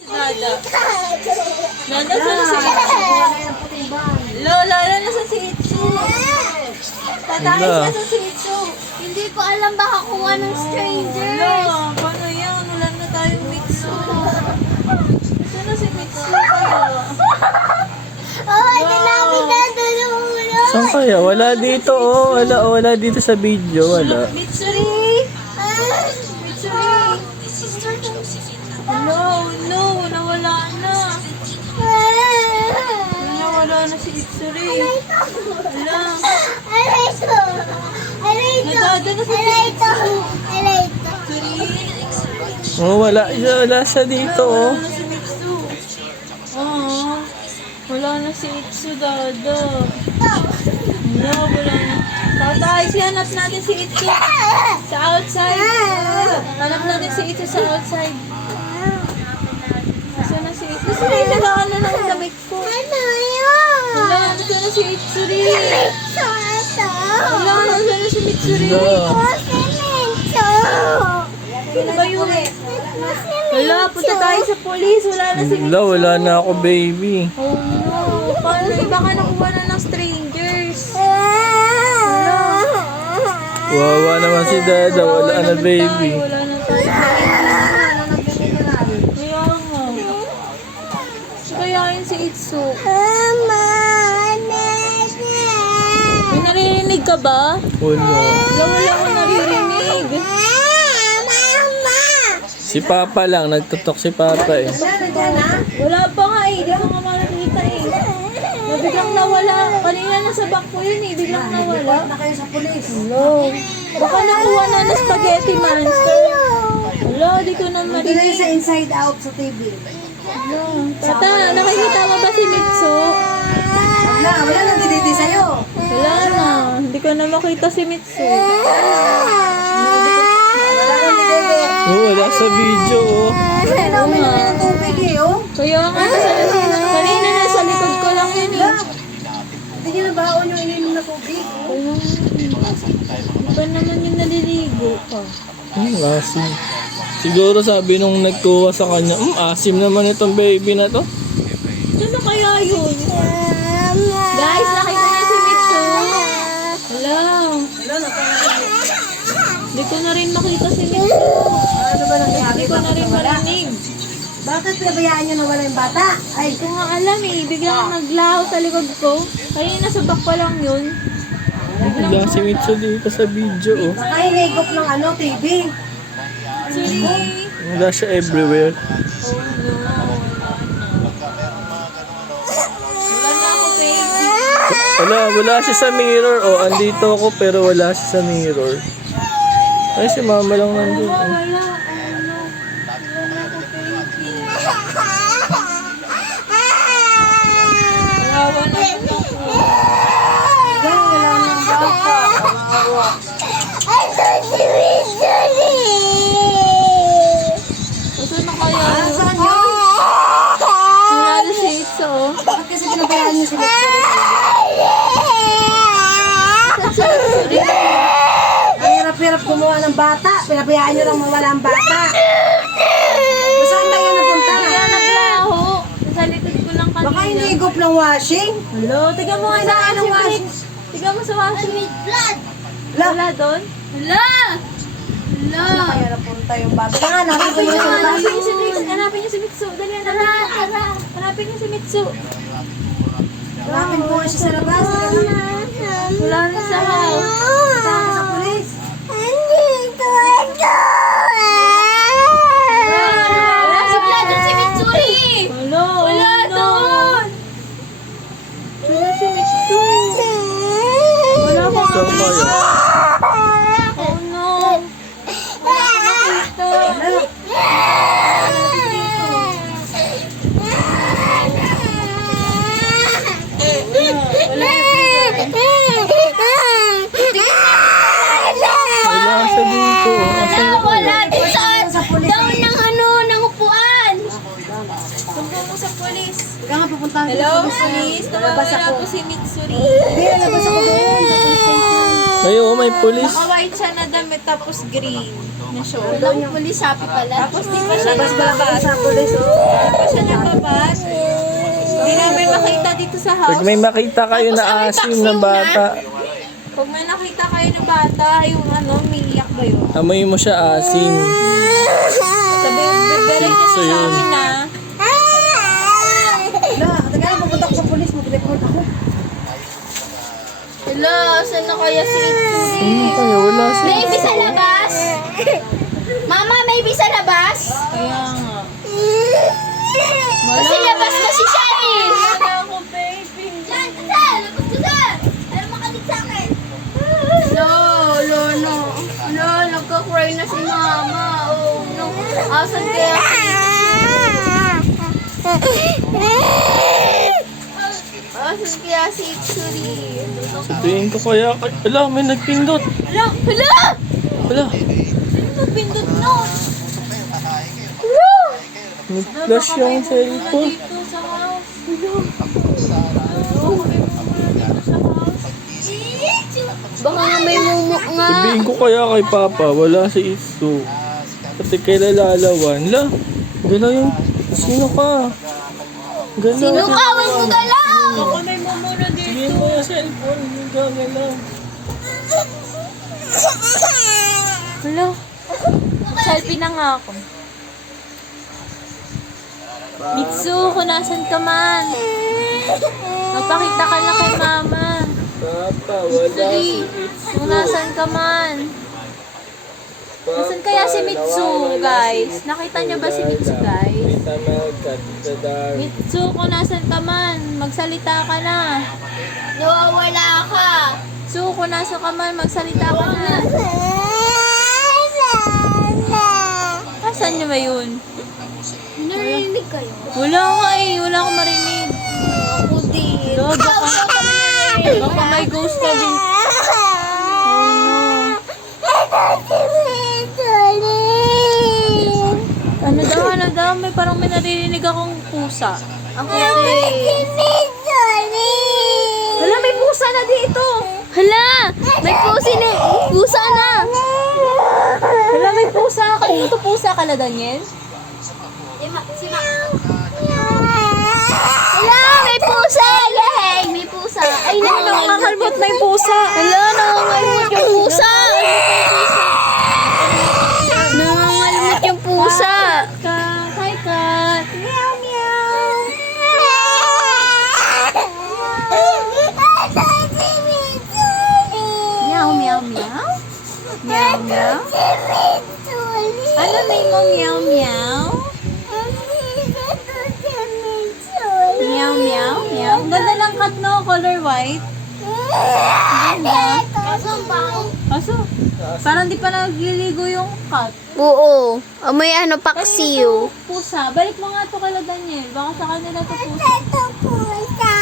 Nada. Nada sa si Lola, na sa si Itsu. Tatay Wala. na sa si Itsu. Hindi ko alam baka kuha ng strangers. Lola, paano yan? Wala na tayong Mitsu. Saan na si Mitsu kaya? Oh, tinapit na dulo. Saan kaya? Wala dito oh. Wala dito sa video. Wala. Mitsuri! Mitsuri! No, nawala na. Nawala na si Mitsuri. Wala. Arito. Nadada na si Arito. Oh, wala siya dito oh. Wala na si Mitsu. Oo. Wala na si Itsu, Dada. Wala na. Tatay, sihanap natin si Itsu sa outside. Hanap natin si Itsu sa outside. Nasaan na si Itsu? Nasaan na ilagaan na ng damit ko? Ano yun? Wala, nasaan na si Itsuri? Wala, nasaan na si Mitsuri? Ano ba yun? Wala, punta tayo sa police. Wala na si Mitsu. Wala na ako baby. Oh no, paano baka nakuha na ng strangers? Wawa naman si Dada. Wala na baby. Wala na tayo. Kaya nga. Kaya yun si Itsu. May naririnig ka ba? Wala. Wala ko naririnig. Si Papa lang. Nagtutok si Papa eh. Wala pa nga eh. Di ko nga makakita eh. Biglang nawala. Kanina nasa back ko yun eh. Biglang nawala. Na kayo sa pulis. Hello. Baka nakuha na ng spaghetti monster. Hello, di ko na Ito na yun marinig. sa Inside Out sa TV. Hello. Tata, nakikita mo ba si Mitsu? Wala nang dididi sa'yo. Wala na. Hindi ko na makita si Mitsu. Oh, wala sa video oh. Wala na uminom ng tubig eh, oh. Kaya nga, kanina nasa likod ko lang yun eh. Hindi nyo na baon yung ininom na tubig. Kaya iba naman yung naliligo pa. Asim. Siguro sabi nung nagkuha sa kanya, asim naman itong baby na to. Ano kaya yun? Guys, nakita na si Mitsu. Hello. Hindi ko na rin makita si Mitsu. Ano ba nangyari? Hindi ko na rin marinig. Bakit pinabayaan nyo na wala yung bata? Ay, Hindi ko nga alam eh. Biglang naglaho sa likod ko. Kanina sa back pa lang yun. Wala si Mitsu dito sa video oh. baka hinigop ng ano, TV. Sorry. Wala siya everywhere. Wala na ako, baby. Wala siya sa mirror oh. Andito ako pero wala siya sa mirror. Ay, si Mama lang nandun. Wala. Oh. Wala na ako, baby. Kawawa na ako. Wala nang bata. Saan na kaya? Saan yun? Wala na si Itsu. Bakit kasi pinabayaan nyo si Mitsu? Ang hirap-hirap gumawa ng bata. Pinabayaan nyo lang mawala ang bata. Saan ba yan napunta? Kaya naglaho. Sa likod ko lang kanina. Baka hinigop ng washing. Hello, tiga mo nga sa Saan ang washing? Tiga mo sa washing. Wala. Wala doon? Wala! Wala! Kaya napunta yung bata. Baka nakita nyo sa labas. Hanapin niyo si Mitsu. Hanapin niyo si Mitsu. Dali, hanapin. Hanapin niyo si Mitsu. Hanapin mo nga siya sa labas. Wala na sa house. Tama sa pulis. Wala si Vlado, si Mitsuri. Hello? Wala doon. Wala si Mitsu. Wala pa. Saan kaya? Oh no. Ito. Wala siya dito oh. Asan na Wala kaya? din sa down ng ano, ng upuan. Sumbong mo sa polis. Ikaw nga pupuntahan ko Hello, sa pulis. police. Lalabas Tumawala ako. po si Mitsuri. Hindi, lalabas ako doon sa police station. Ngayon, may pulis. Naka-white siya na damit tapos green na short. Walang pulis, happy pala. Tapos di pa siya nagbabas. Sa pulis, oh. Di pa siya nagbabas. Hindi namin makita dito sa Pag house. may makita kayo na asim na bata, Pag may nakita kayo ng bata, yung ano, umiiyak ba yun? amoy mo siya asim. Sabi, bibigay niya So, sa yun. amin na. Na, taga pupunta ko sa pulis, mag-report ako. Hello, saan na kaya si Itsuri? Tayo, wala siya. Maybe sa labas? Mama, maybe sa labas? Kaya nga. Kasi labas na si Shari. Wala ako, baby. Yan, kasal! Lagot kasal! Ayaw makalig sa akin. No. No, nagka-cry na si Mama. Oh, no. Asan kaya si Asan kaya si Itsuri? Sabihin ko kaya, wala, may nagpindot. Hala! Hala! Wala, Sino pindot nun? nag-flash yung cellphone. Dito sa house. Hello. Baka nga may mumuk nga. Sabihin ko kaya kay Papa, wala si Itsu. Pati kay Lalalawan. La, gala yung, sino ka? Gala. Sino ka? Huwag mo galaw! Ako may mumuna dito. Sabihin mo yung cellphone, yung gagala. Hello. Selfie na nga ako. Mitsu, kung nasan ka man. Magpakita ka na kay Mama. Papa, wala si Mitsu, Itsu. kung nasan ka man. Nasaan kaya si Mitsu, guys? Nakita niyo ba si Mitsu, guys? Kita magkatidadar. Mitsu, kung nasan ka man, magsalita ka na. Nawawala ka. Mitsu, kung nasan ka man, magsalita ka na. Asan niyo ba yun? Narinig kayo? Wala nga eh, wala akong marinig. Ako din. Lo, baka may ghost na din. Ano daw, may parang may naririnig akong pusa. Ako din. Wala, may pusa na dito. Hala! May pusa na! Wala, may pusa. Kanito pusa ka na, Daniel? Hala! May pusa! Yay! May pusa! Ay, Nakakalmot na yung pusa. Hala! Nangangalmot yung pusa! Nangangalmot yung pusa! Kat, hi Kat. Meow meow! Meow, meow, meow. Meow, meow. Ano may mo meow, meow? Meow, meow, meow. Ang ganda ng cat, no? Color white. Ganda. Kaso, parang di pa nagliligo yung cat. Oo. Amoy ano paksiw. Pusa. Balik mo nga to kala Daniel. Baka sa kanila to pusa.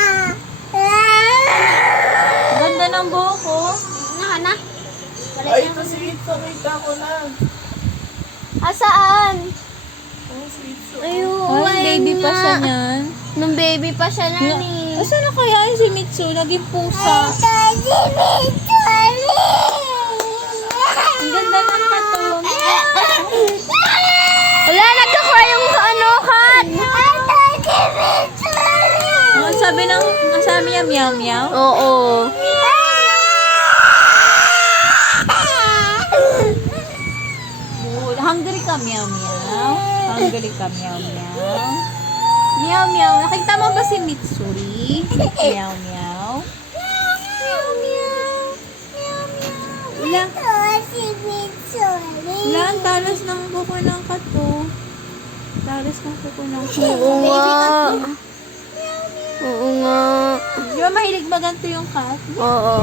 Ganda ng buhok ko. Nahana? Ay, ito si Itsu, kita ko na. Asaan? Si Itsu. Ayun. Ay, baby pa siya niyan. Nung baby pa siya na ni. Asan na kaya yung si Mitsu? Naging pusa. Ang ganda ng katong. Wala, nagka-cry yung ano, cat. Ang sabi niya meow meow. Oo. Hungry ka meow meow. Hungry ka meow meow. Meow meow. Nakita mo ba si Mitsuri? Meow meow. Meow meow. Meow meow. Wala, ang talas ng kuko ng kato. Talas ng kuko ng kato. Oo nga. Oo nga. Di ba mahilig ba ganito yung cat? Oo.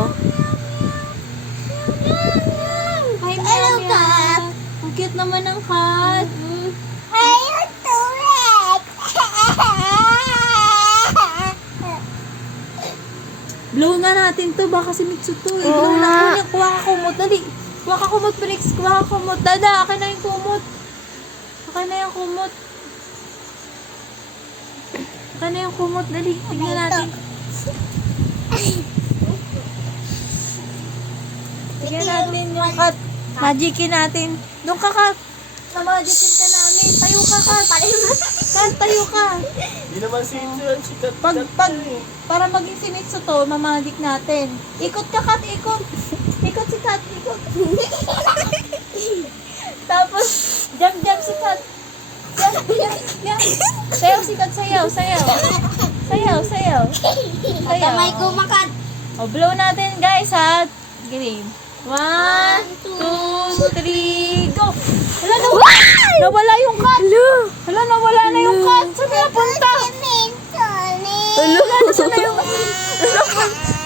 Hi, meow meow. Ang cute naman ng cat. Blow na natin to. Baka si Mitsu to. Blow na natin. Kuha ka kumot. Dali. Kuha ka kumot, Brix. Kuha ka kumot. Dada, akin na yung kumot. Akin na yung kumot. Akin na yung kumot. Dali. Tignan natin. Bigyan natin yung cut. Magicin natin. Doon ka, cut. Namagicin ka namin. Tayo ka, cut. Cut, tayo ka. Hindi naman si Itsu yan, si Kat. Para maging si Mitsu to, mamagic natin. Ikot ka, cut, ikot. Ikot si cut, ikot. Tapos, jump si cut. Jump. Sayaw si cut, sayaw. Sayaw. Kamay ko makat. O, blow natin, guys, ha? Game. 1, 2, 3, go! Hala, nawala yung cut! Hala, nawala na yung cut! Saan na napunta? Hala, saan na yung...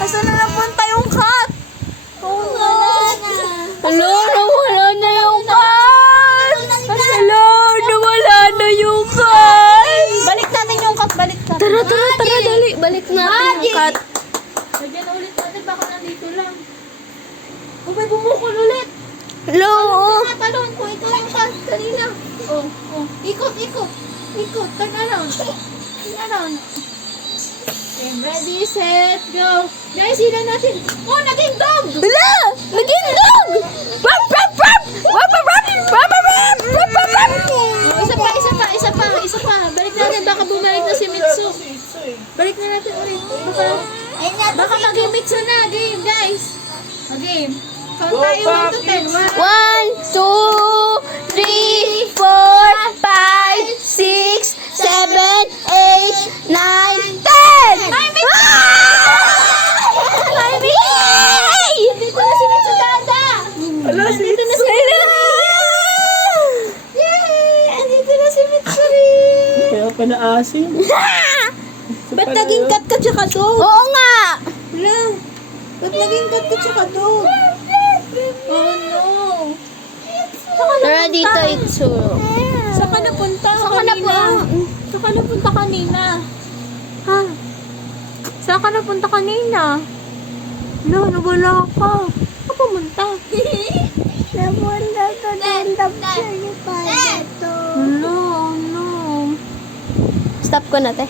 Saan na napunta yung cut? Oh, no! Hala, nawala na yung cut! Hala, nawala na yung cut! Balik natin yung cut, balik natin. Tara, dali. Balik natin yung cut. Lagyan ulit natin, baka nandito lang. O, may bumukol ulit. Hello. Talon ko, ito yung cut kanina. Oh. Ikot. Turn around. Okay, ready, set, go. Guys, hilan natin. Oh, naging dog! Hala! Naging dog! Isa pa. Balik natin, baka bumalik na si Mitsu. Balik na natin ulit. Baka maging Mitsu na. Game, guys. Game. Count tayo 1 to 10. 1, 1, 2, 3, 4, 5, 6, 7, 8, 9, 10! Dito na si Mitsu Dada. Ala, si Dito na si Yay! Andito na si Mitsu. Kaya pala asin. Ba't naging cut ka tsaka dog? Oo nga! Wala. Ba't naging cut ka tsaka dog? Oh no. Tara dito, Itsu. Saan ka napunta? Saan ka napunta kanina? Ha? Saan ka napunta kanina? No, nawala ka. Saan ka pumunta? Napunta ko ng tapos yung pala to. No. Stop ko na, te.